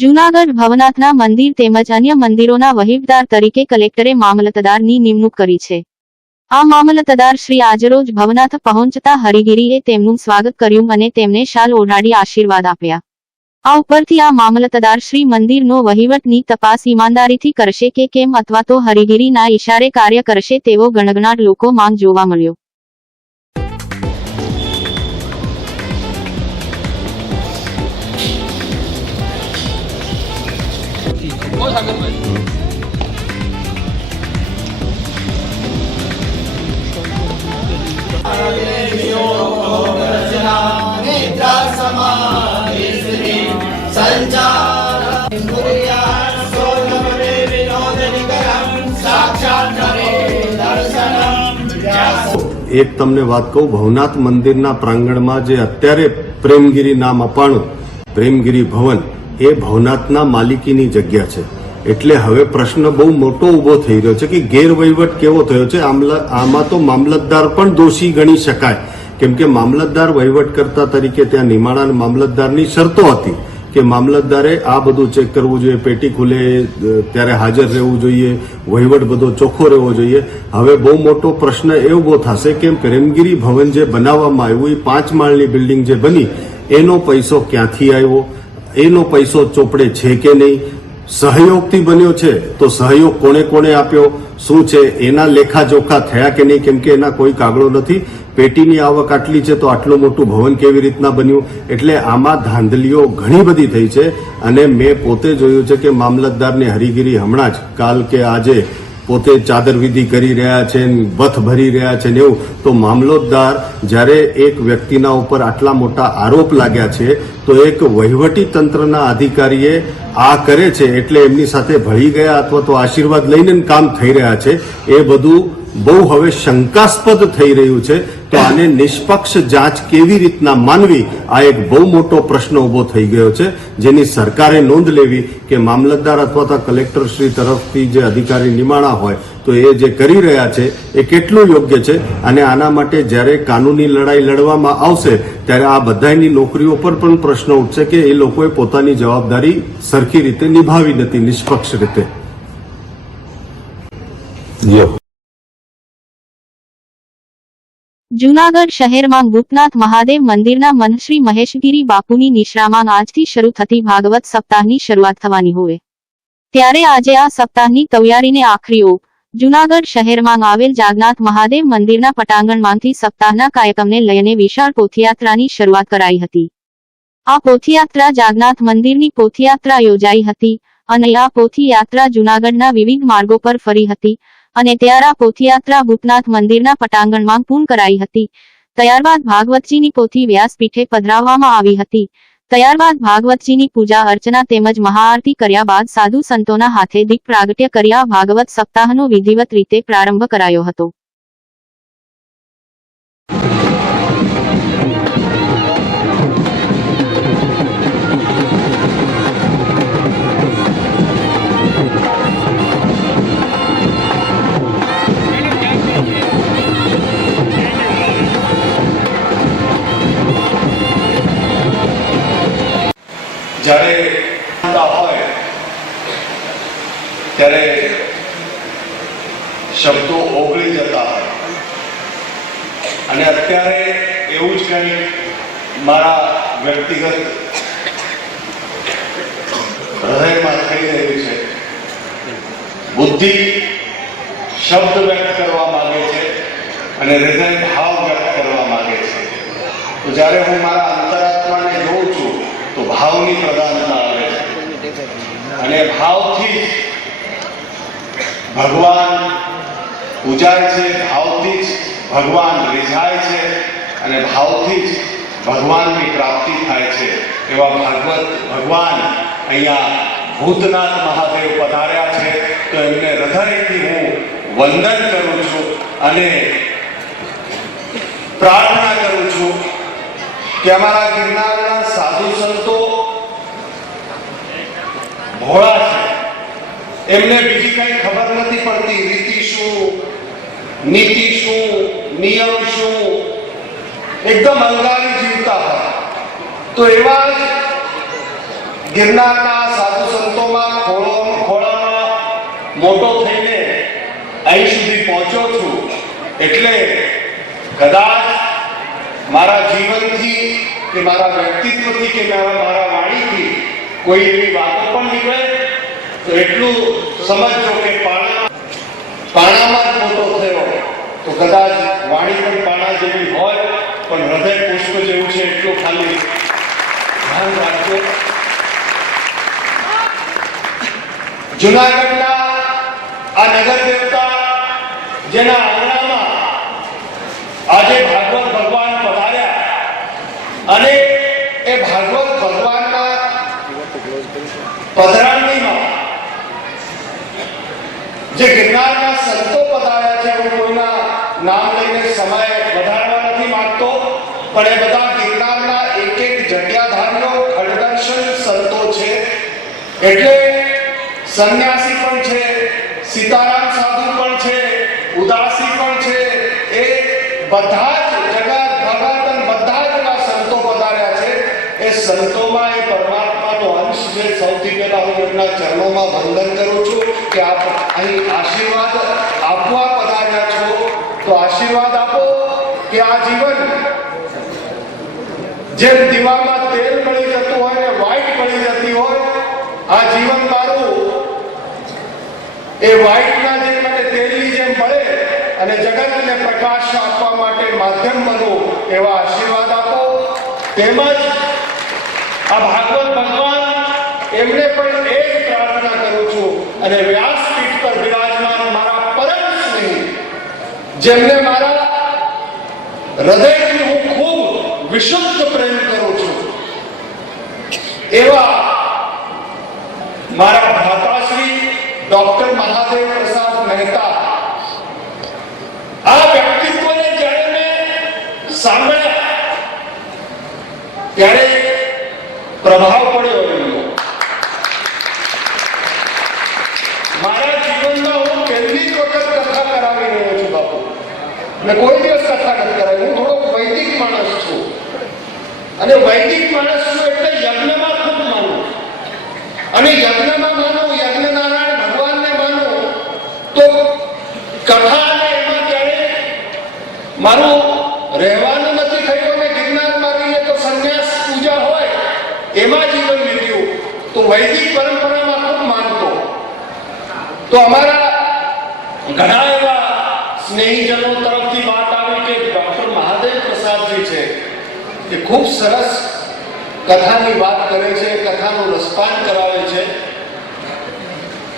જૂનાગઢ ભવનાથના મંદિર તેમજ અન્ય મંદિરોના વહીવટદાર તરીકે કલેક્ટરે મામલતદારની નિમણૂક કરી છે। આ મામલતદાર શ્રી આજરોજ ભવનાથ પહોંચતા હરિગીરીએ તેમનું સ્વાગત કર્યું અને તેમને શાલ ઓઢાડી આશીર્વાદ આપ્યા। આ ઉપરથી આ મામલતદાર શ્રી મંદિરનો વહીવટની તપાસ ઈમાનદારીથી કરશે કે કેમ અથવા તો હરિગીરીના ઈશારે કાર્ય કરશે તેવો ગણગણાટ લોકોમાં જોવા મળ્યો। एक तमने बात कहूं, भवनाथ मंदिरना प्रांगणमां जे अत्यारे प्रेमगिरी नाम अपाणुं प्रेमगिरी भवन ए भवनाथना मालिकीनी जग्या छे। એટલે હવે પ્રશ્ન બહુ મોટો ઉભો થઈ રહ્યો છે કે ગેરવહીવટ કેવો થયો છે। આમાં તો મામલતદાર પણ દોષી ગણી શકાય, કેમ કે મામલતદાર વહીવટકર્તા તરીકે ત્યાં નિમાણા મામલતદારની શરતો હતી કે મામલતદારે આ બધું ચેક કરવું જોઈએ, પેટી ખુલે ત્યારે હાજર રહેવું જોઈએ, વહીવટ બધો ચોખ્ખો રહેવો જોઈએ। હવે બહુ મોટો પ્રશ્ન એ ઉભો થશે કે પ્રેમગીરી ભવન જે બનાવવામાં આવ્યું એ 5 માળની બિલ્ડિંગ જે બની એનો પૈસો ક્યાંથી આવ્યો, એનો પૈસો ચોપડે છે કે નહીં, સહયોગથી બન્યો છે તો સહયોગ કોણે કોણે આપ્યો, શું છે એના લેખાજોખા થયા કે નહીં, કેમ કે એના કોઈ કાગળો નથી। પેટીની આવક આટલી છે તો આટલું મોટું ભવન કેવી રીતના બન્યું, એટલે આમાં ધાંધલીઓ ઘણી બધી થઈ છે। અને મેં પોતે જોયું છે કે મામલતદારની હરિગીરી હમણાં જ કાલ કે આજે પોતે ચાદર વિધિ કરી રહ્યા છે, બથ ભરી રહ્યા છે ને એવું। તો મામલતદાર જ્યારે એક વ્યક્તિના ઉપર આટલા મોટા આરોપ લાગ્યા છે તો એક વહીવટી તંત્રના અધિકારીએ આ કરે છે એટલે એમની સાથે ભળી ગયા અથવા તો આશીર્વાદ લઈને કામ થઈ રહ્યા છે, એ બધું બહુ હવે શંકાસ્પદ થઈ રહ્યું છે। તો આને નિષ્પક્ષ જાંચ કેવી રીતના માનવી, આ એક બહુ મોટો પ્રશ્ન ઉભો થઈ ગયો છે, જેની સરકારે નોંધ લેવી કે મામલતદાર અથવા તો કલેક્ટરશ્રી તરફથી જે અધિકારી નિમાણા હોય તો એ જે કરી રહ્યા છે એ કેટલું યોગ્ય છે। અને આના માટે જ્યારે કાનૂની લડાઈ લડવામાં આવશે ત્યારે આ બધાની નોકરીઓ પર પણ પ્રશ્ન ઉઠશે કે એ લોકોએ પોતાની જવાબદારી સરખી રીતે નિભાવી નથી, નિષ્પક્ષ રીતે। જૂનાગઢ શહેરમાં ગુપ્તનાથ મહાદેવ મંદિરના મહંત શ્રી મહેશગીરી બાપુની નિશ્રામાં આજથી શરૂ થતી ભાગવત સપ્તાહની શરૂઆત થવાની હોય ત્યારે આજે આ સપ્તાહની તૈયારીને આખરી ઓપ જૂનાગઢ શહેરમાં આવેલ જાગનાથ મહાદેવ મંદિરના પટાંગણમાંથી સપ્તાહના કાર્યક્રમને લઈને વિશાળ પોથયાત્રાની શરૂઆત કરાઈ હતી। આ પોથયાત્રા જાગનાથ મંદિરની પોથયાત્રા યોજાઈ હતી અને આ પોથયાત્રા જૂનાગઢના વિવિધ માર્ગો પર ફરી હતી અને ત્યારે પોથયાત્રા ભૂતનાથ મંદિરના પટાંગણમાં પૂર્ણ કરાઈ હતી। ત્યારબાદ ભાગવતજીની પોથી વ્યાસપીઠે પધરાવવામાં આવી હતી। ત્યારબાદ ભાગવતજીની પૂજા અર્ચના તેમજ મહાઆરતી કર્યા બાદ સાધુ સંતોના હાથે દીપ પ્રાગટ્ય કર્યા ભાગવત સપ્તાહનો વિધિવત રીતે પ્રારંભ કરાયો હતો। જ્યારે હોય ત્યારે શબ્દો ઓગળી જતા હોય અને અત્યારે એવું જ કંઈ મારા વ્યક્તિગત હૃદયમાં થઈ રહ્યું છે। બુદ્ધિ શબ્દ વ્યક્ત કરવા માંગે છે અને હૃદય ભાવ વ્યક્ત કરવા માંગે છે। તો જ્યારે હું મારા અંતરાત્માને જોઉં છું તો ભાવની પ્રધાનતા આવે છે અને ભાવથી ભગવાન પૂજાય છે, ભાવથી જ ભગવાન રીઝાય છે અને ભાવથી જ ભગવાનની પ્રાપ્તિ થાય છે। એવા ભગવાન અહીંયા ભૂતનાથ મહાદેવ પધાર્યા છે તો એમને હૃદયથી હું વંદન કરું છું અને પ્રાર્થના કરું છું કે અમારા ગિરનારના સાધુ સંતો ભોળા છે, એમને બીજી કઈ ખબર નથી પડતી, રીતિ શું, નીતિ શું, નિયમ શું, એકદમ અંગારી જીવતા હોય। તો એવા જ ગિરનારના સાધુ મોટો થઈને અહીં સુધી પહોંચ્યો છું, એટલે કદાચ મારા જીવનથી કે મારા વ્યક્તિત્વથી કે મારા વાણીથી કોઈ એવી વાતો પણ નીકળે તો એટલું સમજજો કે પાણામાં જ મોટો થયો તો કદાચ વાણી પણ પાણા જેવી હોય પણ હૃદય પુષ્પ જેવું છે એટલું ખાલી ધ્યાન રાખજો. જુનાગઢના આ નગર દેવતા જેના આંગણામાં આજે ભાગવત ભગવાન પધાર્યા અને એ ભાગવત ભગવાનના પધરામણીમાં જે ગિરનારના સંતો પધાર્યા છે, હું કોઈના નામ લઈને સમય વધારવા નથી માંગતો, પણ એ બધા ગિરનારના એક એક જગ્યાધારીઓ ખડદર્શન સંતો છે. એટલે સંન્યાસી પણ છે, સીતારામ સાધુ પણ છે, ઉદાસી પણ છે, એ બધા જ જગત ભગતન બધા જ એવા સંતો પધાર્યા છે. એ સંતોમાં એ પરમાત્માનો અંશ છે. સૌથી પહેલા હું એમના ચરણોમાં વંદન કરું છું કે આપ અહીં આશીર્વાદ આપવા પધાર્યા છો તો આશીર્વાદ આપો કે આ જીવન જેમ દીવામાં તેલ મળી જતું હોય ને વ્હાઈટ મળી જતી હોય, આ જીવન મારું એ વ્હાઈટના જે મને તેલની જેમ મળે અને જગતને પ્રકાશ આપવા માટે માધ્યમ બનું એવા આશીર્વાદ આપો. તેમજ આ ભાગવત ભગવાન એમને પણ એ જ પ્રાર્થના કરું છું અને વ્યાસપીઠ પર વિરાજમાન મારા પરમ સ્નેહી જેમને મારા હૃદયથી હું ખૂબ વિશુદ્ધ પ્રેમ કરું છું એવા મારા ભ્રાતાશ્રી ડોક્ટર મહાદેવ પ્રસાદ મહેતા, આ વ્યક્તિત્વને જ્યારે મેં સાંભળ્યા ત્યારે પ્રભાવ પડ્યો એમનો. મારા જીવનમાં હું પહેલી જ વખત કથા કરાવી રહ્યો છું બાપુ, મેં કોઈ દિવસ કથા નથી કરાવી. હું થોડો વૈદિક માણસ છું અને વૈદિક માણસ છું એટલે યજ્ઞમાં ખૂબ માનું અને યજ્ઞમાં માનું, યજ્ઞ નારાયણ ભગવાનને માનું તો કથા અને એમાં ક્યારે મારું રહેવાનું નથી થયું. અને ગિરનારમાં રહીએ તો સંન્યાસ પૂજા હોય એમાં જીવન વીત્યું, તો વૈદિક પરંપરામાં ખૂબ માનતો. તો અમારા ઘણા એવા સ્નેહીજનો તરફથી વાત આવી કે ડોક્ટર મહાદેવ પ્રસાદજી છે એ ખૂબ સરસ કથાની વાત કરે છે, કથાનું રસપાન કરાવે છે.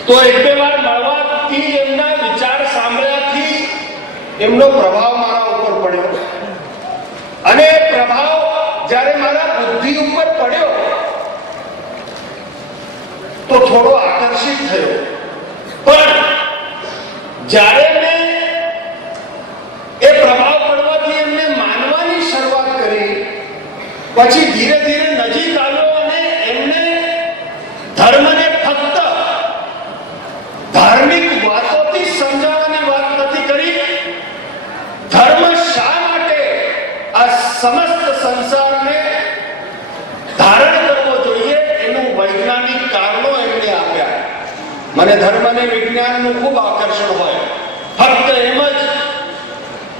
તો એક બે વાર મળવાથી એમના વિચાર સાંભળ્યાથી એમનો પ્રભાવ મારા ઉપર પડ્યો અને પ્રભાવ જ્યારે મારા બુદ્ધિ ઉપર પડ્યો તો થોડો આકર્ષિત થયો. પણ જ્યારે મેં એ પ્રભાવ પડવાથી એમને માનવાની શરૂઆત કરી, પછી ધીરે ધીરે નજીક આવ્યો અને એમને ધર્મને ફક્ત ધાર્મિક વાતોથી સમજાવવાની વાત નથી કરી, ધર્મ શા માટે આ સમસ્ત સંસારને ધારણ કરવો જોઈએ એનું વૈજ્ઞાનિક કારણો એમને આપ્યા. મને ધર્મ અને વિજ્ઞાનનું ખૂબ આકર્ષણ હોય, ફક્ત એમ જ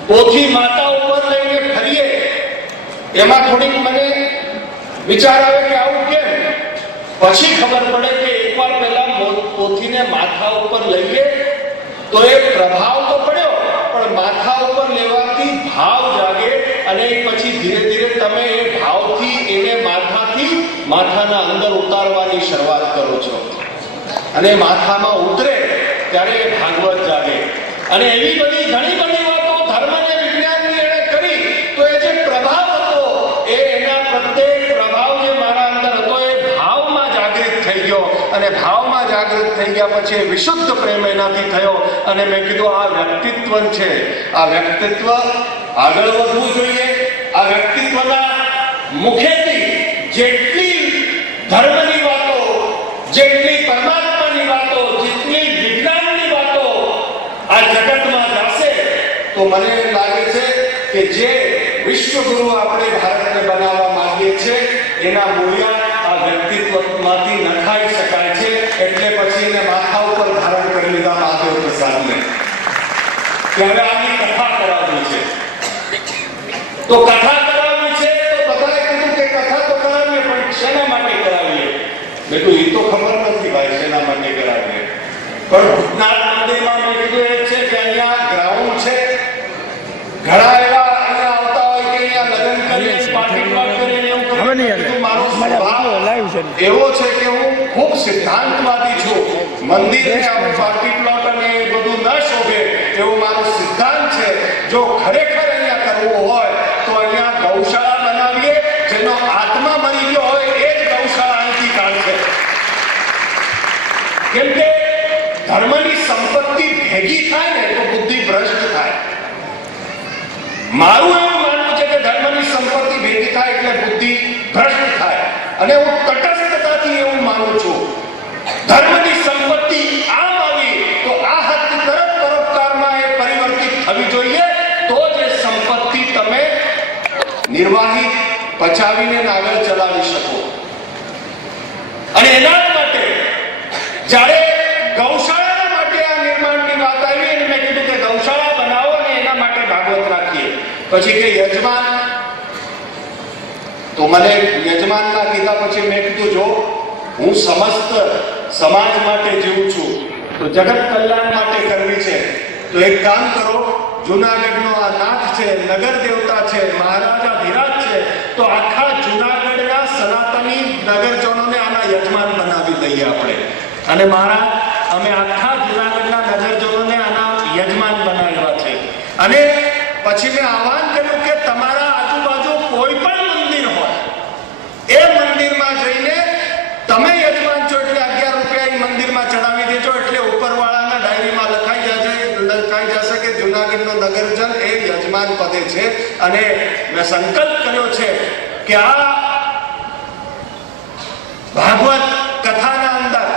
પોથી માતા ઉપર લઈને ફરીએ એમાં થોડીક મને વિચાર આવે કે આવું કેમ. પછી ખબર પડે કે એકવાર પહેલા પોથીને માથા ઉપર લઈએ તો એ પ્રભાવ તો પડ્યો, પણ માથા ઉપર લેવાથી ભાવ જાગે અને પછી ધીરે ધીરે તમે એ ભાવથી એને માથાથી માથાના અંદર ઉતારવાની શરૂઆત કરો છો અને માથામાં ઉતરે ત્યારે એ ભાગવત જાગે. અને એવી બધી ઘણી બધી વાતો ધર્મ અને વિજ્ઞાનની એણે કરી તો એ જે પ્રભાવ હતો એ એના પ્રત્યે પ્રભાવ જે મારા અંદર હતો એ ભાવમાં જાગૃત થઈ ગયો અને ભાવમાં જાગૃત થઈ ગયા પછી એ વિશુદ્ધ પ્રેમ એનાથી થયો અને મેં કીધું આ વ્યક્તિત્વ છે, આ વ્યક્તિત્વ આગળ વધવું જોઈએ. આ વ્યક્તિત્વના મુખેથી જેટલી ધર્મની વાતો, જેટલી પરમાત્માની વાતો, જેટલી વિજ્ઞાનની વાતો આ જગતમાં જશે તો મને એમ લાગે છે કે જે વિશ્વગુરુ આપણે ભારતને બનાવવા માંગીએ છીએ એના મૂલ્યાંક આ વ્યક્તિત્વમાંથી નખાઈ શકાય છે, એટલે પછી એને માથા ઉપર ધારણ કરી લીધા મહાદેવ પ્રસાદને કે હવે આની કથા કરાવવી છે. તો કથા કરાવવી છે તો બધાએ કીધું કે કથા તો કરાવીએ, પણ શેના માટે કરાવીએ? મેં કીધું એ તો ખબર નથી ભાઈ શેના માટે કરાવીએ. પણ ભૂતનાથ મંદિરમાં મેં કીધું એ છે કે અહીંયા ગ્રાઉન્ડ છે, ઘણા એવા અહીંયા આવતા હોય કે અહીંયા લગ્ન કરીને પાર્ટી પ્લોટ કરીને એવું કરે. મારો સ્વભાવ એવો છે કે હું ખૂબ સિદ્ધાંતવાદી છું. મંદિરને આપણે પાર્ટી પ્લોટ અને એ બધું ન શોભે એવો મારો સિદ્ધાંત છે. જો ખરેખર અહીંયા કરવું હોય તો અહીંયા ગૌશાળા બનાવીએ, જેનો આત્મા મરી ગયો હોય એ જ ગૌશાળા અહીંથી કાઢશે. કેમ કે ધર્મની સંપત્તિ ભેગી થાય ને તો બુદ્ધિ ભ્રષ્ટ થાય. મારું એવું માનવું છે કે ધર્મની સંપત્તિ ભેગી થાય એટલે બુદ્ધિ ભ્રષ્ટ થાય. અને હું તટસ્થતાથી એવું માનું છું, ધર્મની સંપત્તિ આમ આવી તો આ હદ તરત પરોપકારમાં એ પરિવર્તિત થવી જોઈએ, તો જ એ સંપત્તિ તમે નિર્વાહી પચાવીને આગળ ચલાવી શકો. અને એના જ માટે જ્યારે ગૌશાળા માટે આ નિર્માણની વાત આવી અને મેં કીધું કે ગૌશાળા બનાવો અને એના માટે ભાગવત રાખીએ. પછી કે યજમાન, તો મને યજમાનના કીધા પછી મેં કીધું જો હું સમસ્ત સમાજ માટે જીવું છું તો જગત કલ્યાણ માટે કરવી છે, તો એક કામ કરો, જુનાગઢનો આ નાથ છે, નગર દેવતા છે, મહારાજા ધીરાજ છે, તો આખા જુનાગઢના સનાતની નગરજનોને આના યજમાન બનાવી દઈએ આપણે. અને મહારાજ અમે આખા જુનાગઢના નગરજનોને આના યજમાન બનાવ્યા છે. અને પછી મેં આહવાન કર્યું કે તમારા આજુબાજુ કોઈ પણ મંદિર હોય એ મંદિરમાં જઈને તમે યજમાન છો એટલે 11 રૂપિયા એ મંદિરમાં ચડાવી દેજો, એટલે ઉપરવાળાના ડાયરીમાં લખાઈ જશે કે જુનાગઢનો નગરજન એ યજમાન પદે છે. અને મેં સંકલ્પ કર્યો છે કે આ ભાગવત કથાના અંદર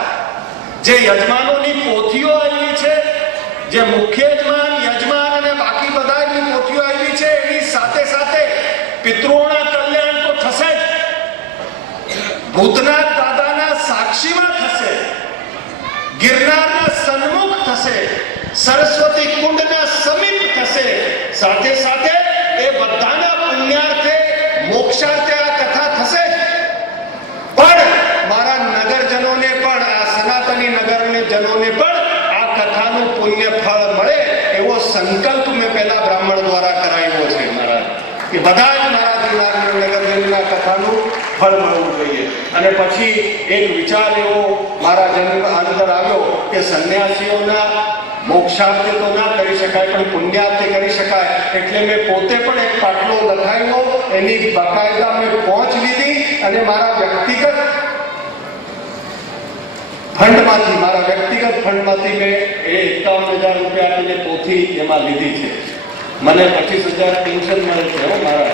જે યજમાનોની પોથીઓ આવી છે, જે મુખ્ય યજમાન અને બાકી બધાની પોથીઓ આવી છે, એની સાથે સાથે પિતૃઓના કલ્યાણ તો થશે જ, ભૂતનાથ દાદાના સાક્ષીમાં થશે, ગિરનારના સન્મુખ થશે, સરસ્વતી કુંડના સમીપ થશે, સાથે સાથે એ બધાના પુણ્યાર્થે મોક્ષાર્થે આ કથા થશે જ. પણ મારા નગરજનોને પણ, આ સનાતની નગરજનોને પણ આ કથાનું પુણ્ય ફળ મળે એવો સંકલ્પ મેં પહેલા બ્રાહ્મણ દ્વારા કરાવ્યો છે મહારાજ, કે બધા જ મારા નગરજનના કથાનું ફળ મળવું જોઈએ. અને પછી એક વિચાર એવો મારા જન્મ અંદર આવ્યો કે સંન્યાસીઓના મોક્ષાર્થે તો ના કરી શકાય પણ પુણ્યાર્થે કરી શકાય. એટલે મેં પોતે પણ એક પાટલો લખાવ્યો, એની બાકાયદા મેં પહોંચ લીધી અને મારા વ્યક્તિગત ફંડમાંથી મેં એ 51,000 રૂપિયા આપીને પોથી એમાં લીધી છે. મને 25,000 પેન્શન મળે છે. મારા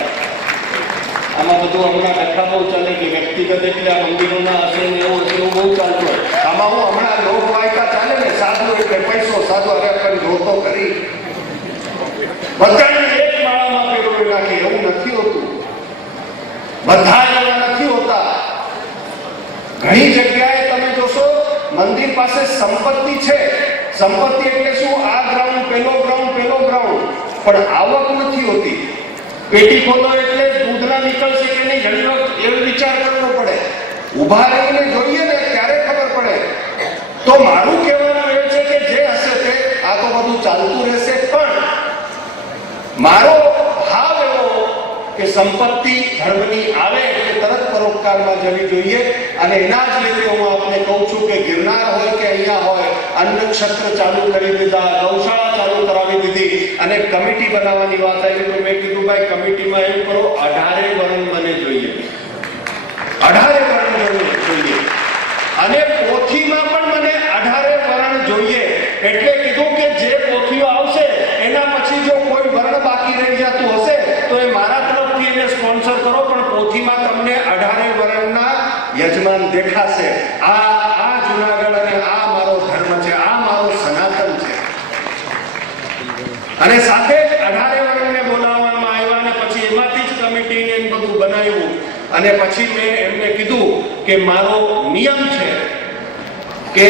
આમાં બધું હમણાં કથા બહુ ચાલે કે વ્યક્તિગત એટલે આ મંદિરોના હશે ને એવું હશે એવું બહુ ચાલતું હોય. આમાં હું હમણાં લોકવાયકા ચાલે ને, સાધુ એટલે પૈસો, સાધુ હવે પણ જોતો કરી બધાને એક માળામાં પેરોવી નાખી, એવું નથી હોતું. બધા એવા નથી હોતા. ઘણી જગ્યાએ તમે જોશો મંદિર પાસે સંપત્તિ છે. સંપત્તિ એટલે શું? આ ગ્રાઉન્ડ, પેલો ગ્રાઉન્ડ, પણ આવક નથી હોતી. પેટી ખોલો એટલે દૂધના નીકળશે કે નહીં, ઘણી વખત એવો વિચાર કરવો પડે. ઊભા રહીને જોઈએ ને ત્યારે ખબર પડે. તો મારું કહેવાનું એ છે કે જે હશે તે આ તો બધું ચાલતું રહેશે, પણ મારો ભાવ એવો કે સંપત્તિ ધર્મની આવે એટલે તરત પરોપકારમાં જવી જોઈએ. અને એના જ લીધે હું આપને કહું છું કે ગિરનાર હોય કે અહીંયા હોય, અન્ન ક્ષેત્ર ચાલુ કરી દીધા, ગૌશાળા ચાલુ કરાવી દીધી, અને કમિટી બનાવવાની વાત આવી તો મેં કીધું ભાઈ કમિટીમાં એવું કરો 18 વર્ણ મને જોઈએ, 18 વર્ણ જોઈએ, અને પોથીમાં પણ મને 18 વર્ણ જોઈએ. એટલે કીધું કે જે પોથીઓ આવશે એના પછી જો કોઈ વર્ણ બાકી રહી જતું હશે તો એ મારા તરફથી એને સ્પોન્સર કરો, પણ પોથીમાં તમને 18 વર્ણના યજમાન દેખાશે. આ જુનાગઢ અને આ મારો ધર્મ છે, આ મારો સનાતન છે. અને સાથે જ 18 વર્ણને બોલાવવામાં આવ્યા અને પછી એમાંથી જ કમિટીને બધું બનાવ્યું. અને પછી મેં એમને કીધું કે કે મારો નિયમ છે કે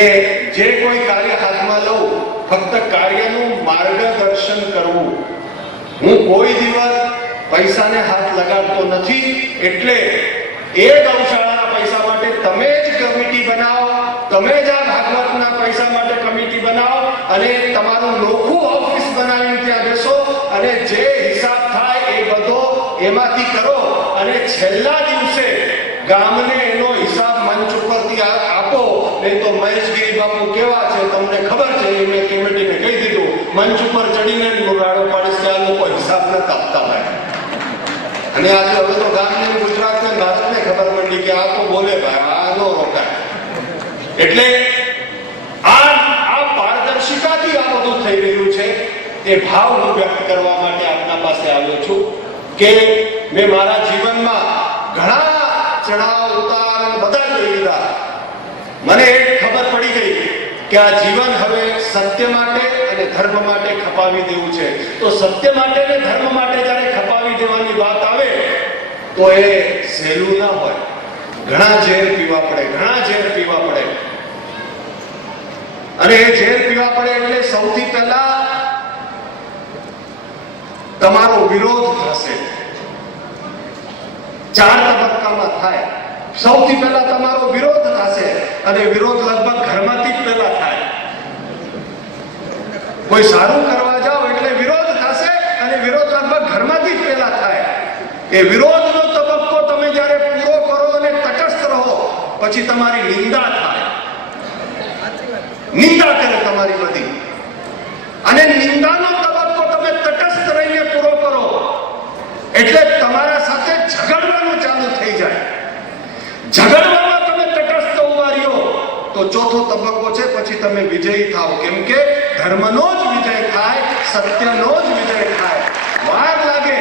જે કોઈ કાર્ય હાથમાં લઉં ફક્ત કાર્યનું માર્ગદર્શન કરવું. હું કોઈ દિવસ પૈસાને હાથ લગાડતો નથી. એટલે એ ગૌશાળાના પૈસા માટે તમે જ કમિટી બનાવો, તમે જ આ ભાગવતના પૈસા માટે કમિટી બનાવો અને તમારું નોખું ઓફિસ બનાવીને ત્યાં બેસો અને જે હિસાબ થાય એ બધો એમાંથી કરો અને છેલ્લા દિવસે ગામને એનો હિસાબ મંચ ઉપરથી આપો. નહીં તો મહેશગીરી બાપુ કેવા છે તમને ખબર છે. મેં કમિટીને કહી દીધું મંચ ઉપર ચડીને રાડો પાડીશ કે આ લોકો હિસાબ નથી આપતા ભાઈ. અને આજે હવે તો ગામને ગુજરાતને ભારતને ખબર પડી કે આ તો બોલે ભાઈ, આ નો રોકાય. એટલે આ પારદર્શિતાથી આ બધું થઈ રહ્યું છે. એ ભાવ હું વ્યક્ત કરવા માટે આપના પાસે આવ્યો છું કે મેં મારા જીવનમાં ઘણા ચડાવ ઉતાર બધા જોઈ લીધા. મને એક ખબર પડી ગઈ કે આ જીવન હવે સત્ય માટે અને ધર્મ માટે ખપાવી દેવું છે. તો સત્ય માટે અને ધર્મ માટે જ્યારે ખપાવી દેવાની વાત આવે તો એ સહેલું ના હોય. ઘણા ઝેર પીવા પડે, ઘણા ઝેર પીવા પડે. અને એ ઝેર પીવા પડે એટલે સૌથી પહેલા તમારો વિરોધ થશે. 4 તબક્કામાં થાય. સૌથી પહેલા તમારો વિરોધ થશે અને વિરોધ લગભગ ઘરમાંથી જ પહેલા થાય. કોઈ સારું કરવા જાઓ એટલે વિરોધ થશે અને વિરોધ લગભગ ઘરમાંથી જ પહેલા થાય. એ વિરોધનો તબક્કો તમે જ્યારે પૂરો કરો અને તટસ્થ રહો પછી તમારી નિંદા થાય. નિંદા કરે તમારી બધી. અને નિંદાનો તબક્કો તમે તટસ્થ રહીને પૂરો કરો એટલે તમારા સાથે ઝઘડવાનું ચાલુ થઈ જાય. ઝઘડવામાં તમે તટસ્થ ઉભા રહ્યો તો ચોથો તબક્કો છે પછી તમે વિજયી થાઓ. કેમ કે ધર્મનો જ વિજય થાય, સત્યનો જ વિજય થાય. વાર લાગે,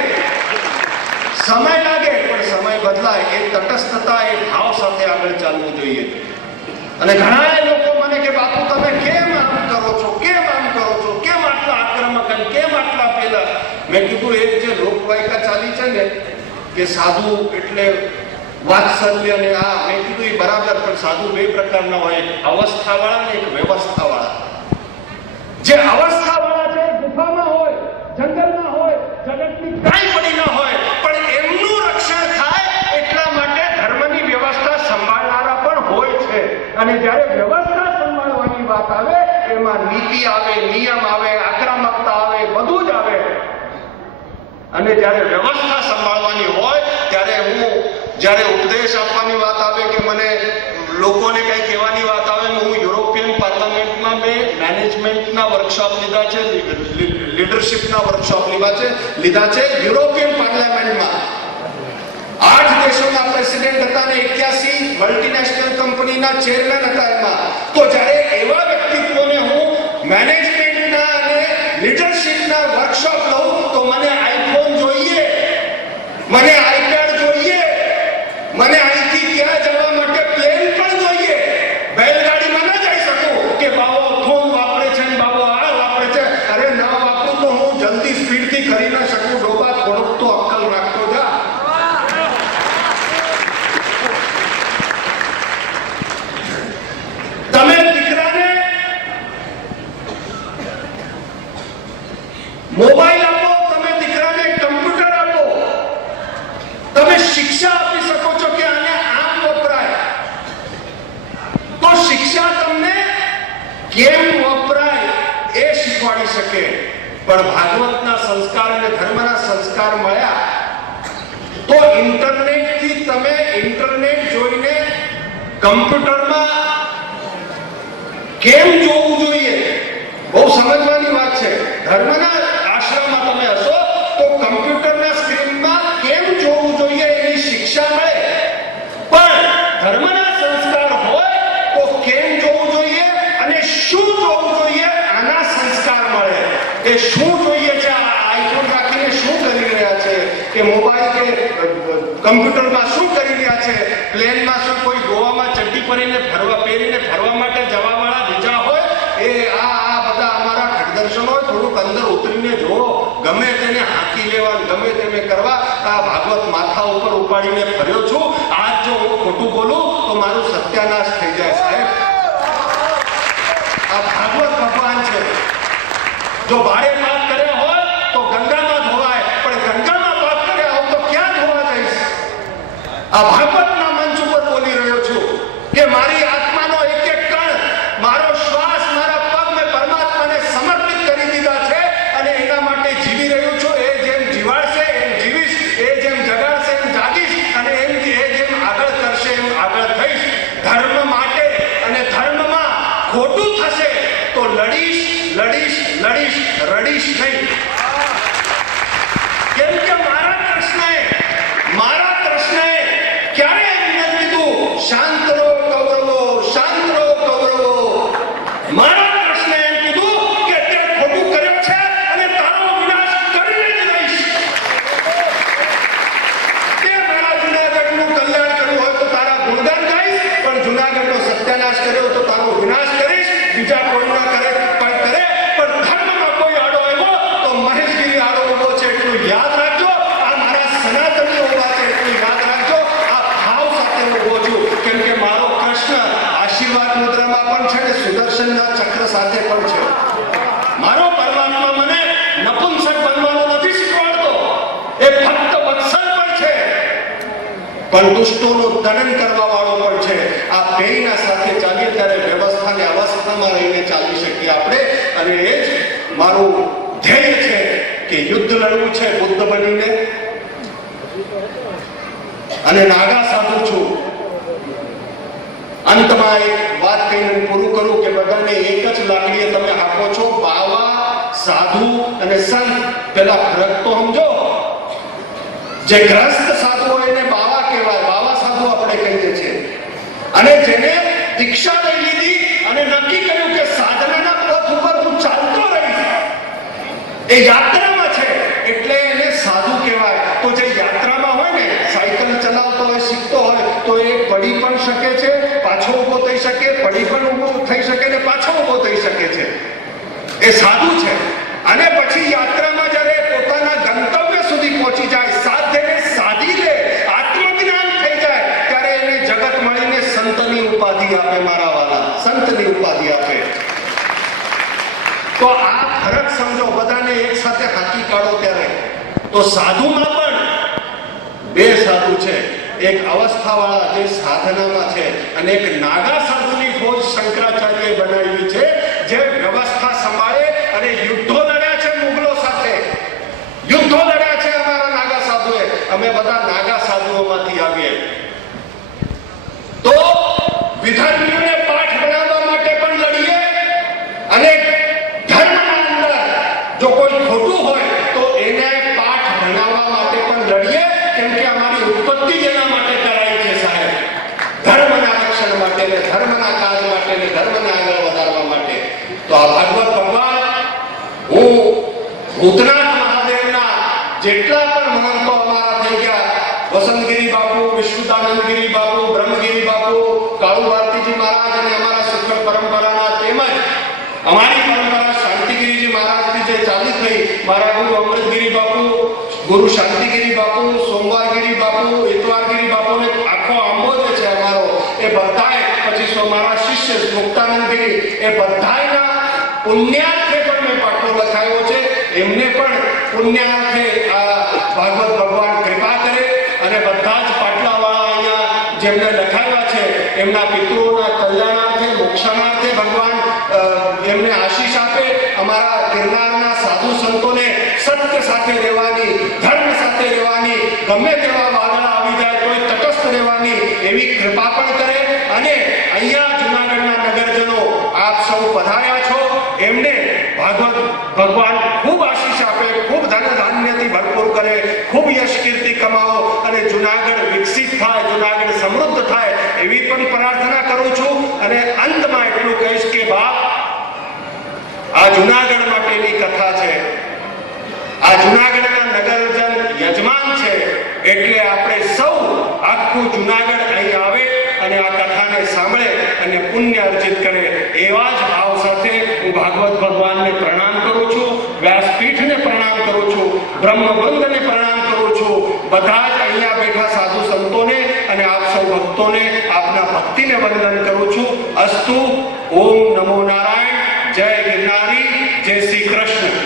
સમય લાગે, પણ સમય બદલાય. એ તટસ્થતા, એ ભાવ સાથે આગળ ચાલવું જોઈએ. અને ઘણા લોકો મને કે બાપુ તમે કેમ આમ કરો છો, કેમ આમ કરો છો, કેમ આટલા આક્રમક અને કેમ આટલા પેલા. મેં કીધું એક જે લોકવાયકા ચાલી છે ને કે સાધુ એટલે વાત્સલ્ય ને આ, મેં કીધું એ બરાબર, પણ સાધુ 2 પ્રકારના હોય, એક અવસ્થાવાળા ને એક વ્યવસ્થાવાળા. જે અવસ્થાવાળા છે ગુફામાં હોય, જંગલમાં હોય, જગતની કાંઈ પડી ના હોય, પણ એમનું રક્ષણ થાય એટલા માટે ધર્મની વ્યવસ્થા સંભાળનારા પણ હોય છે. અને જ્યારે વ્યવસ્થા સંભાળવાની વાત આવે એમાં નીતિ આવે, નિયમ આવે, આક્રમકતા આવે, બધું જ આવે. અને જ્યારે વ્યવસ્થા સંભાળવાની હોય ત્યારે જ્યારે ઉપદેશ આપવાની વાત આવે કે મને લોકોને કઈ કહેવાની વાત આવે, હું યુરોપિયન પાર્લામેન્ટમાં મેં મેનેજમેન્ટના વર્કશોપ લીધા છે, લીડરશિપના વર્કશોપ લીધા છે યુરોપિયન પાર્લામેન્ટમાં. 8 દેશોના પ્રેસિડેન્ટ હતા અને 81 મલ્ટીનેશનલ કંપનીના ચેરમેન હતા એમાં. તો જ્યારે એવા વ્યક્તિત્વોને હું મેનેજમેન્ટના અને લીડરશિપના વર્કશોપ લઉં તો મને આઈફોન જોઈએ, મને આઈપેડ જોઈએ, મને અહીંથી ત્યાં જવા માટે પ્લેન પણ જોઈએ. બેલગાડીમાં ના જઈ શકું કે બાબો ફોન વાપરે છે ને બાબો આ વાપરે છે. અરે ના વાપરું તો હું જલ્દી સ્પીડથી કરી ના શકું. ડોબા થોડોક તો અક્કલ રાખતો જા. તમે દીકરાને મોબાઈલ આપો, તમે દીકરાને કમ્પ્યુટર આપો, તમે શિક્ષા આપી શકો છો કે આને આમ વપરાય. તો શિક્ષા તમને કેમ વપરાય એ શીખવાડી શકે. પણ ભાગવતના સંસ્કાર અને ધર્મના સંસ્કાર મળ્યા તો ઇન્ટરનેટથી તમે ઇન્ટરનેટ જોઈને કમ્પ્યુટરમાં કેમ જોવું જોઈએ બહુ સમજવાની વાત છે. ધર્મના આશ્રમમાં તમે હશો તો કમ્પ્યુટરના સ્ક્રીનમાં કેમ જોવું જોઈએ એની શિક્ષા મળે. પણ ધર્મના સંસ્કાર હોય તો કેમ જોવું જોઈએ અને શું જોવું જોઈએ આના સંસ્કાર મળે. એ શું જોઈએ છે, આઈફોન રાખીને શું કરી રહ્યા છે, કે મોબાઈલ કે કમ્પ્યુટરમાં શું કરી રહ્યા છે, પ્લેનમાં શું કોઈ ગોવામાં ચડ્ડી પહેરીને ફરવા માટે જવાવાળા બીજા હોય. એ આ બધા અમારા ખડદર્શનો થોડુંક અંદર ઉતરીને જુઓ ગમે તેને હાંકી લેવા, ગમે તેને કરવા આ ભાગવત માથા ઉપર ઉપાડીને ફર્યો છું. આજ જો હું ખોટું બોલું તો મારું સત્યાનાશ થઈ જાય સાહેબ. આ ભાગવત ભગવાન છે. જો બારે પાપ કર્યા હોય તો ગંગામાં ધોવાય, પણ ગંગામાં પાપ કર્યા હોય તો ક્યાં ધોવા જઈશ? આ ભાગવતના મંચ ઉપર બોલી રહ્યો છું કે મારી આત્માનો એક એક કણ, મારો શ્વાસ, મારા પગ મેં પરમાત્માને સમર્પિત કરી દીધા છે અને એના માટે જીવી રહ્યો છું. એ જેમ જીવાડશે એમ જીવીશ, એ જેમ જગાડશે એમ જાગીશ અને એ જેમ આગળ કરશે એમ આગળ થઈશ. ધર્મ માટે અને ધર્મમાં ખોટું થશે તો લડીશ, લડીશ, લડીશ, રડીશ નહીં. કેમ કે મારા કૃષ્ણએ ક્યારે એમ નથી કીધું શાંત રહો કૌરવો, શાંત રહો કૌરવો. મારા કૃષ્ણએ એમ કીધું કે તે ખોટું કર્યું છે અને તારો વિનાશ કરીને જ રહીશ. તે મારા જુનાગઢનું કલ્યાણ કર્યું હોય તો તારા ગુણગાન ગાઈશ, પણ જુનાગઢનો સત્યાનાશ કર્યો તો તારો વિનાશ કરીશ. બીજા કોઈ ના કરે પણ કરે, પણ ધર્મમાં કોઈ આડો આવ્યો તો મહેશગીરી આડો ઉભો છે એટલું યાદ રાખજો. આ મારા સનાતનીઓ ઉભા છે એટલું યાદ રાખજો. આ ભાવ સાથે ઉભો છું કેમ કે મારો કૃષ્ણ આશીર્વાદ મુદ્રામાં પણ છે ને સુદર્શનના ચક્ર સાથે પણ છે. મારો પરમાત્મા મને નપુંસક બનવાનું નથી શીખવાડતો, એ ભક્ત વત્સલ પણ છે, પણ દુષ્ટોનું દમન કરવા વાળો પણ છે. આ બેયના સાથે ચાલીએ ત્યારે વ્યવસ્થાની અવસ્થામાં રહીને ચાલી શકીએ આપણે. અને એ જ મારું ધ્યેય છે કે યુદ્ધ લડવું છે બુદ્ધ બનીને. અને નાગા સાધુ છું. અંતમાં એક વાત કહીને પૂરું કરું કે બધાને એક જ લાકડીએ તમે આપો છો. બાવા, સાધુ અને સંત, પેલા ફરક તો સમજો. જે ગ્રસ્ત સાધુ હોય એને બાવા કહેવાય, બાવા સાધુ આપણે કહીએ છીએ. અને જેને દીક્ષા લઈ લીધી અને નક્કી કર્યું કે સાધનાના પથ ઉપર હું ચાલતો રહીશ, એ યાત્રામાં છે એટલે એને સાધુ કહેવાય. તો જે યાત્રામાં હોય ને, સાયકલ ચલાવતો હોય, શીખતો હોય તો એ પડી પણ શકે છે, પાછો ઊભો થઈ શકે, પડી પણ ઊભો થઈ શકે ને પાછો ઊભો થઈ શકે છે. એ સાધુ છે. અને પછી યાત્રામાં જ્યારે પોતાના ગંતવ્ય સુધી પહોંચી જાય, સાધ્યને સાધી લે, આત્મજ્ઞાન થઈ જાય, ત્યારે એને જગત મળીને સંતની ઉપાધિ આપે. મારા વાલા, સંતની ઉપાધિ આપે. તો આ ફરક સમજો, બધાને એક સાથે હાકી કાઢો ત્યારે. તો સાધુમાં પણ બે સાધુ છે. એક અવસ્થાવાળા જે સાધનામાં છે અને એક નાગા સાધુની ફોજ શંકરાચાર્યએ બનાવી છે, જે વ્યવસ્થા સંભાળે અને યુદ્ધો લડ્યા છે મુગલો સાથે. યુદ્ધો લડ્યા છે અમારા નાગા સાધુએ. અમે બધા નાગા સાધુઓમાંથી આવીએ. તો વિધર્મીઓને પાઠ બનાવવા માટે પણ લડીએ અને ધર્મના અંદર જો કોઈ ખોટું હોય તો એને પાઠ બનાવવા માટે પણ લડીએ. કેમ કે અમારી ઉત્પત્તિ જેના માટે કરાઈ છે સાહેબ, ધર્મના રક્ષણ માટે ને ધર્મના કાર્ય માટે ને ધર્મને આગળ વધારવા માટે. તો આ ભાગવત ભગવાન, હું ભૂતનાથ મહાદેવના જેટલા પણ મહંતો અમારા થઈ ગયા, વસંતગીરી બાપુ, વિશ્વદાનંદગીરી બાપુ, બ્રહ્મગીરી બાપુ, કાળુ ભારતીજી મહારાજ અને અમારા શુક્ર પરંપરાના, તેમજ અમારી પરંપરા શાંતિગીરીજી મહારાજથી જે ચાલી થઈ, મારા ગુરુ અમૃતગીરી બાપુ, ગુરુ શાંતિગીરી બાપુ, સોમવારગીરી બાપુ, ઇતવારગીરી બાપુને આખો આંબો જે છે અમારો, એ બધાએ, પછી મારા શિષ્ય મુક્તાનંદગીરી, એ બધાના પુણ્યાર્થે પણ મેં પાટલો લખાયો છે. એમને પણ પુણ્યાર્થે આ ભાગવત ભગવાન કૃપા કરે અને બધા જ પાટલાવાળા અહીંયા જેમને લખાવ્યા છે એમના પિતૃઓના કલ્યાણાર્થે, મોક્ષાનાર્થે ભગવાન એમને આશીષ આપે. અમારા ગિરનારના સાધુ સંતોને સત્ય સાથે રહેવાની, ધર્મ સાથે રહેવાની, ગમે તેવા વાદળા આવી જાય તોય તટસ્થ રહેવાની એવી કૃપા પણ કરે. અને અહીંયા જુનાગઢના નગરજનો આપ સૌ પધાર્યા છો, એમને ભાગવત ભગવાન ખૂબ આશીષ આપે, ખૂબ ધન ધાન્યથી ભરપૂર કરે, ખૂબ યશ કીર્તિ કમાવો અને જુનાગઢ વિકસિત થાય, જુનાગઢ સમૃદ્ધ થાય એવી પણ પ્રાર્થના કરું છું. અને અંતમાં એટલું કહીશ કે બાપ, આ જુનાગઢ માટેની કથા છે. આ જુનાગઢના નગરજન યજમાન છે, એટલે આપણે સૌ આખું જુનાગઢ અહીં આવે અને આ કથાને એ સાંભળે અને પુણ્ય અર્જિત કરે. એવા જ ભાવ સાથે હું ભાગવત ભગવાનને પ્રણામ કરું છું, વ્યાસપીઠને પ્રણામ કરું છું, બ્રહ્મબંધને પ્રણામ કરું છું, બધા જ અહીંયા બેઠા સાધુ સંતોને અને આપ સૌ ભક્તોને આપના ભક્તિને વંદન કરું છું. અસ્તુ. ઓમ નમો નારાયણ. જય ગિરનારી. જય શ્રી કૃષ્ણ.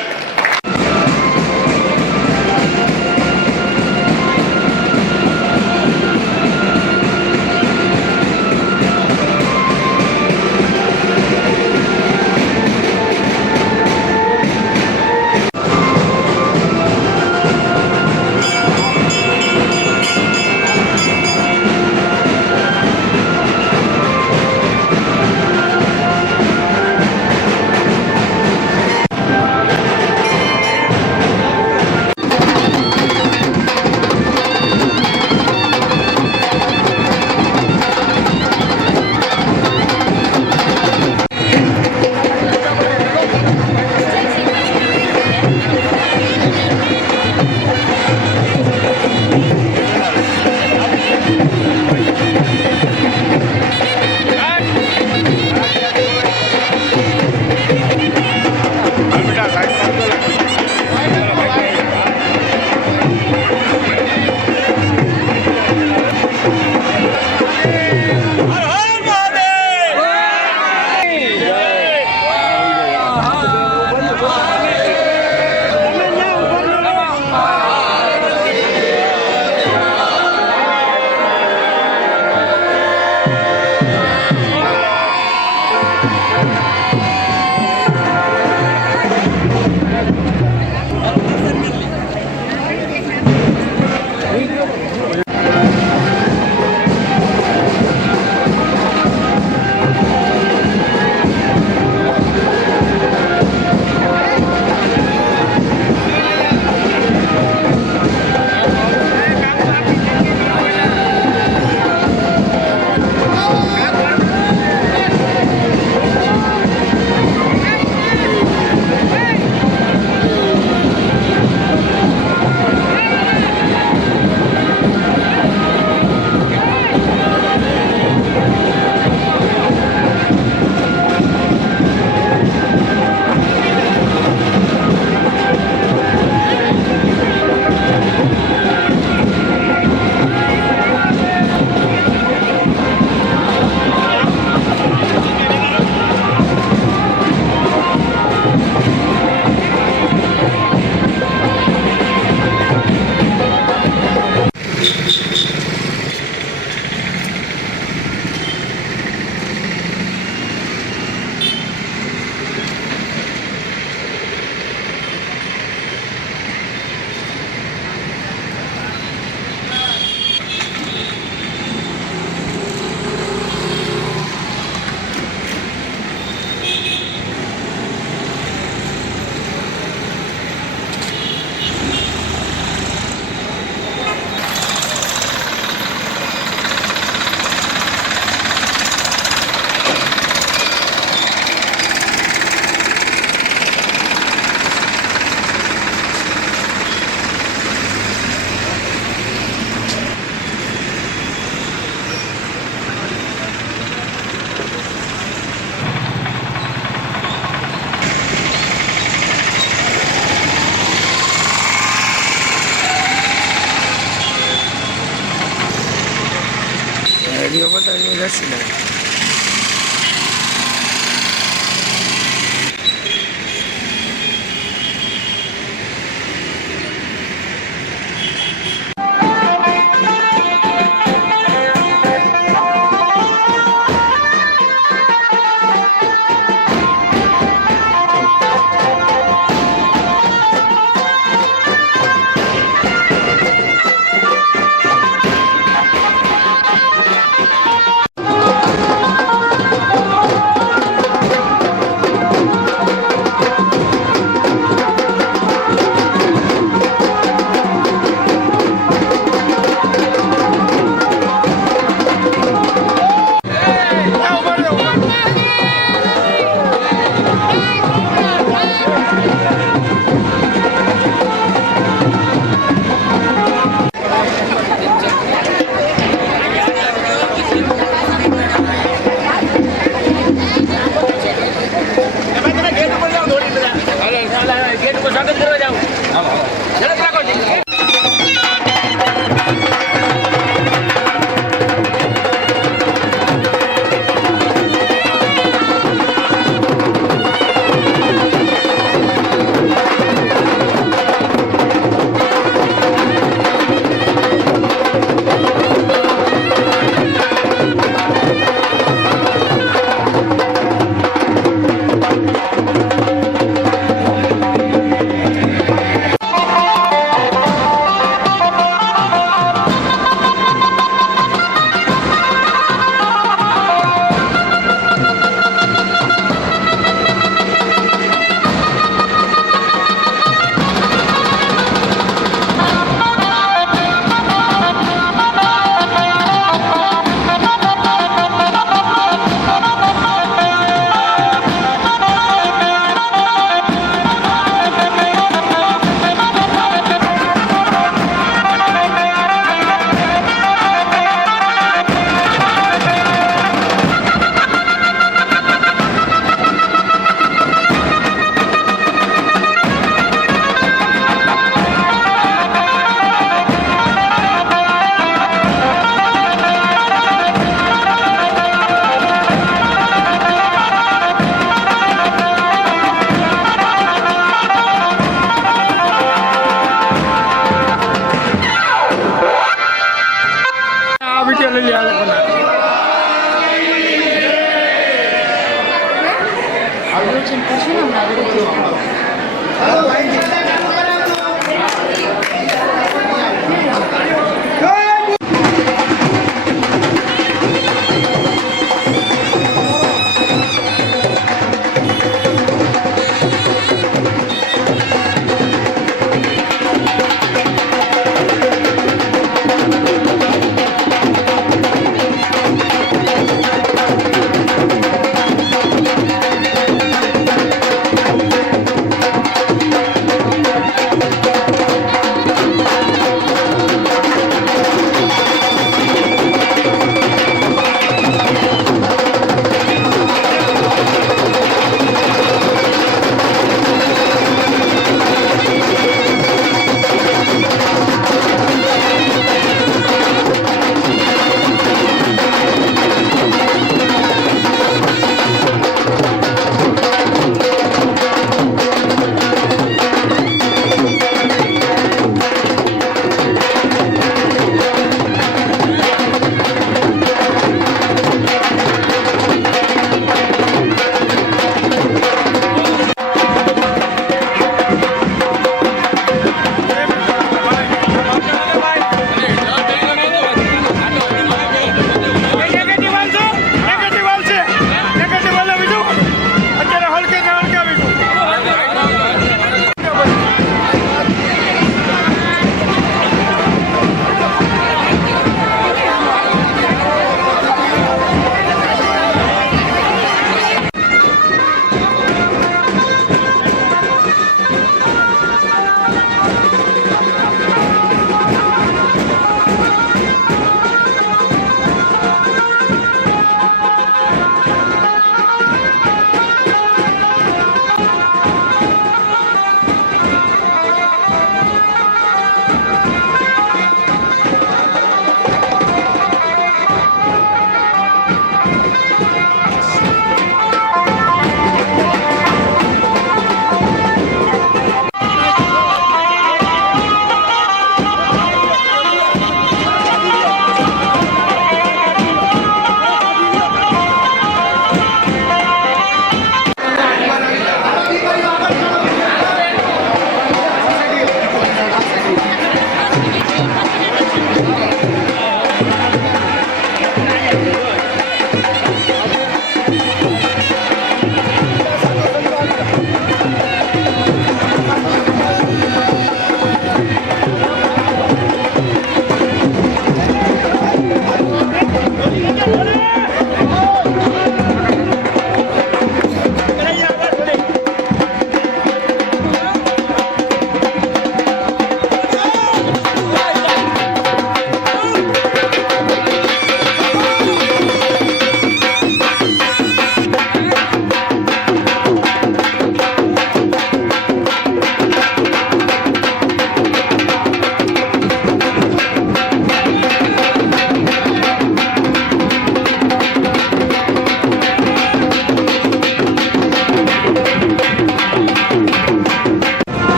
વિડીયો બતાવી દર્શન લઈ લે આ લોકોના. આયોજન કરશું ને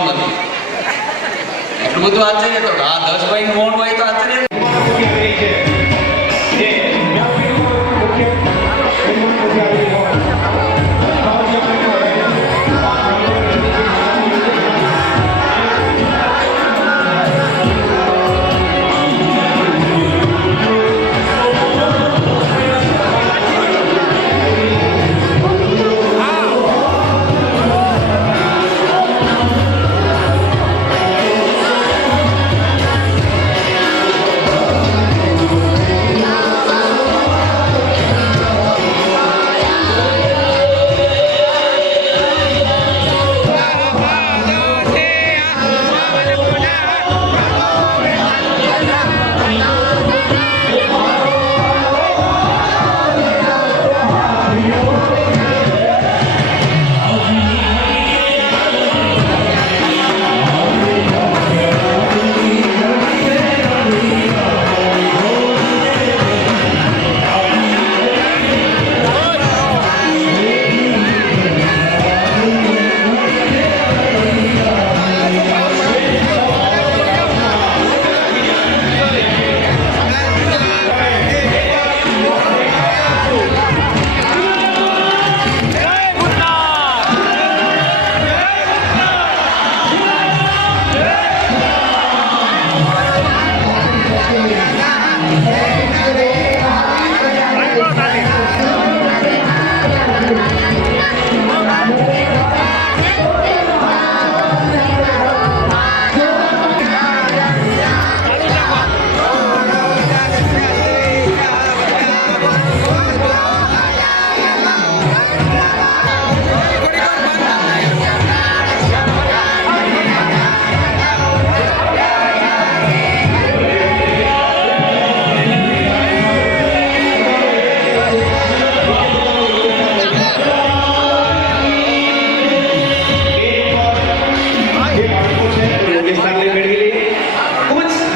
જવાનું નથી. એટલું બધું આશ્ચર્ય તો આ 10 ભાઈનું મૌન હોય તો આશ્ચર્ય.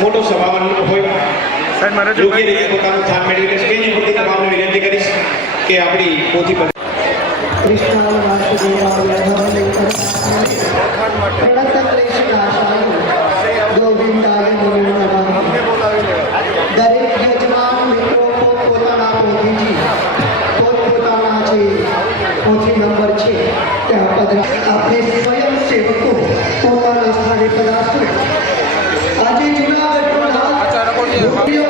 મોટો સભાવન હોય યોગ્ય રીતે પોતાનું સ્થાન મેળવી લેશે. એની પ્રતિ તમામને વિનંતી કરીશ કે આપણી પોથી પર દરેક યજમાન મિત્રો પોતાના પોથીજી પોતપોતાના જે પોથી નંબર છે ત્યાં પધરા આપણે સ્વયં સેવકો પોતાના સ્થાને પધારશું. આજે જૂનાગઢના અકલ્પનીય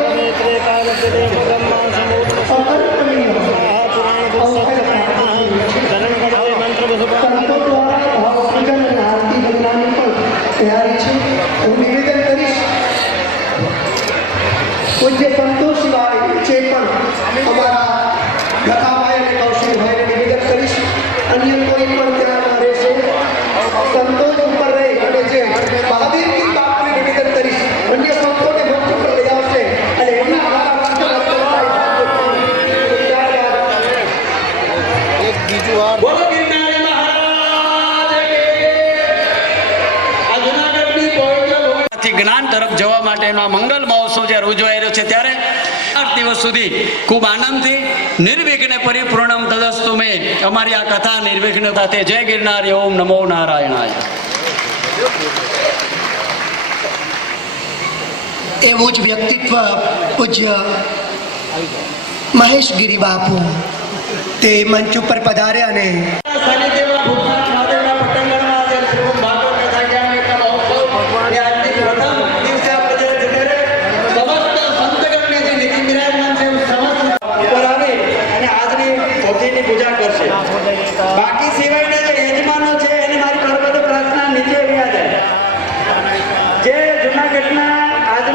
સંતો દ્વારા ભાવપૂજન અને આરતી વંદનાની પણ તૈયારી છે. હું નિવેદન કરીશ પૂજ્ય સંતોષ સિવાય જે પણ અમારા લખાભાઈ અને કૌશિકભાઈને નિવેદન કરીશ. અન્ય કોઈ પણ ત્યાં રહેશે સંતોષ ઉપર રહે અને જે મહાવીરજી બાપને નિવેદન કરીશ. અન્ય સંતોને ભક્ત ઉપર લઈ આવશે અને એમના એક બીજું આ બોલો ગિરનારી મહારાજ આ જૂનાગઢની પવિત્ર ભૂમિમાંથી જ્ઞાન તરફ જવા માટેનો મંગલ મહોત્સવ જ્યારે ઉજવાઈ રહ્યો છે ત્યારે 8 દિવસ સુધી ખૂબ આનંદથી નિર્વિઘ્ન પરિપૂર્ણમ તદસ્તુ મે અમારી આ કથા નિર્વિઘ્ન સાથે જય ગિરનારી ઓમ નમો નારાયણાય. એવું જ વ્યક્તિત્વ પૂજ્ય મહેશ ગિરી બાપુ તે મંચ ઉપર પધાર્યા અને બાકી સિવાયના જે યજમાનો છે એને મારી પરબત પ્રાર્થના નીચે રહ્યા જાય. જે જૂનાગઢના આજ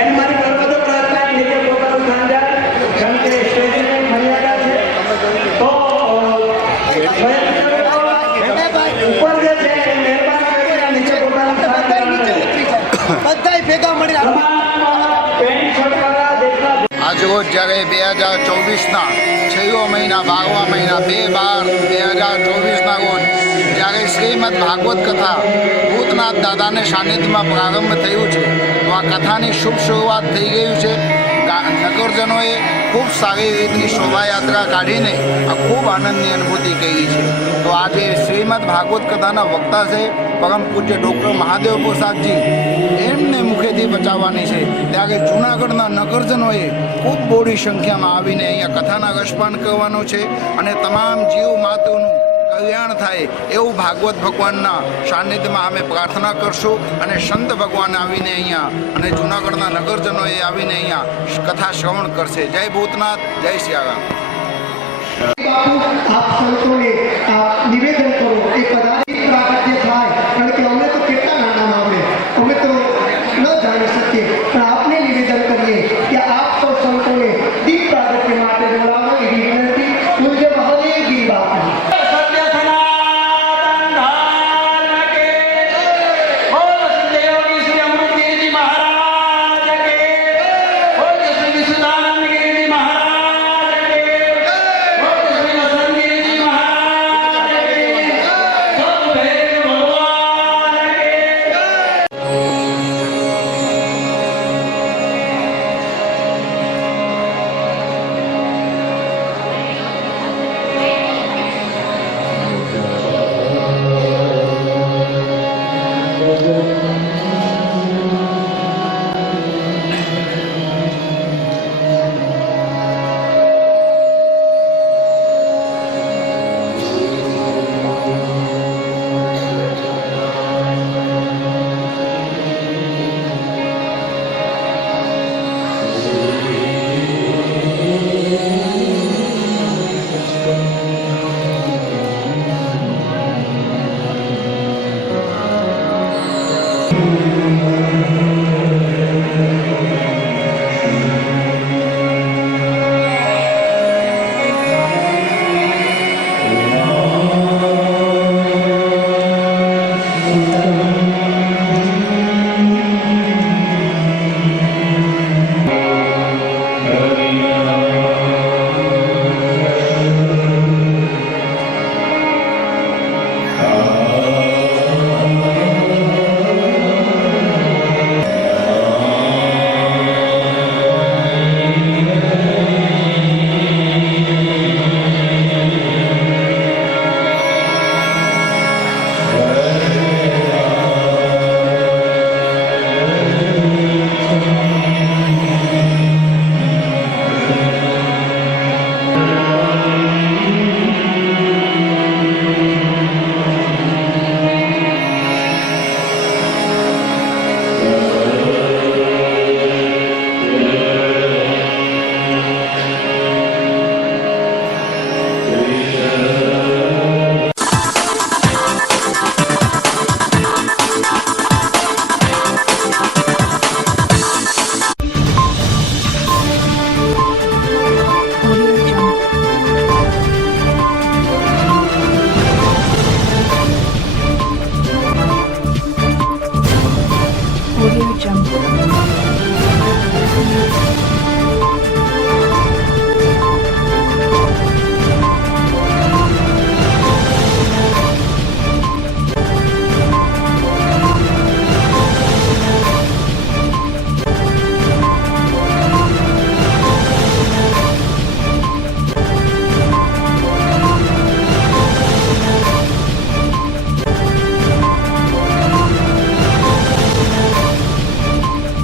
એને મારી પરબત પ્રાર્થના નીચે પોતાનું સ્થાન જાય. જેમ કે સ્ટેજની મર્યાદા છે તો ઉપર જે છે એ મહેરબાની કરીને નીચે પોતાનું સ્થાન બધાય ભેગા મળીને આજરોજ જ્યારે 2024ના 6 મહિના 12મા મહિના 2/12/2024ના રોજ જ્યારે શ્રીમદ ભાગવત કથા ભૂતનાથ દાદાને સાનિધ્યમાં પ્રારંભ થયું છે તો આ કથાની શુભ શરૂઆત થઈ ગયું છે. નગરજનોએ ખૂબ સારી રીતની શોભાયાત્રા કાઢીને આ ખૂબ આનંદની અનુભૂતિ કરી છે. તો આજે શ્રીમદ ભાગવત કથાના વક્તા છે પરમ પૂજ્ય ડૉક્ટર મહાદેવ પ્રસાદજી, એમને મુખેથી બચાવવાની છે. ત્યારે જૂનાગઢના નગરજનોએ ખૂબ બોડી સંખ્યામાં આવીને અહીંયા કથાના રસપાન કરવાનો છે અને તમામ જીવ માતૃનું કલ્યાણ થાય એવું ભાગવત ભગવાનના સાનિધ્યમાં અમે પ્રાર્થના કરશું. અને સંત ભગવાન આવીને અહીંયા અને જૂનાગઢના નગરજનોએ આવીને અહીંયા કથા શ્રવણ કરશે. જય ભૂતનાથ, જય સિયારામ. આપ સંતોને નિવેદન કરો એ કદાચ પ્રાગટ્ય થાય, કારણ કે અમે તો કેટલા નાના અમે તો ન જાણી શકીએ, પણ આપને નિવેદન કરીએ કે આપ તો સંતોને દીપ પ્રાગટ્ય માટે બોલાવો એવી વિનંતી. પૂજ્ય મહાદેવ ગીરી બાપુ. સત્ય સનાતન ધર્મ કે બોલ શ્રી યોગી શ્રી અમૃતગીરી મહારાજ કે બોલ શ્રી વિશુદ્ધાનંદ ગીરી મહારાજ કે બોલ શ્રી વસંતગીરી મહારાજ કે સત ભેદ ભગવાન કે. Audio Jungle.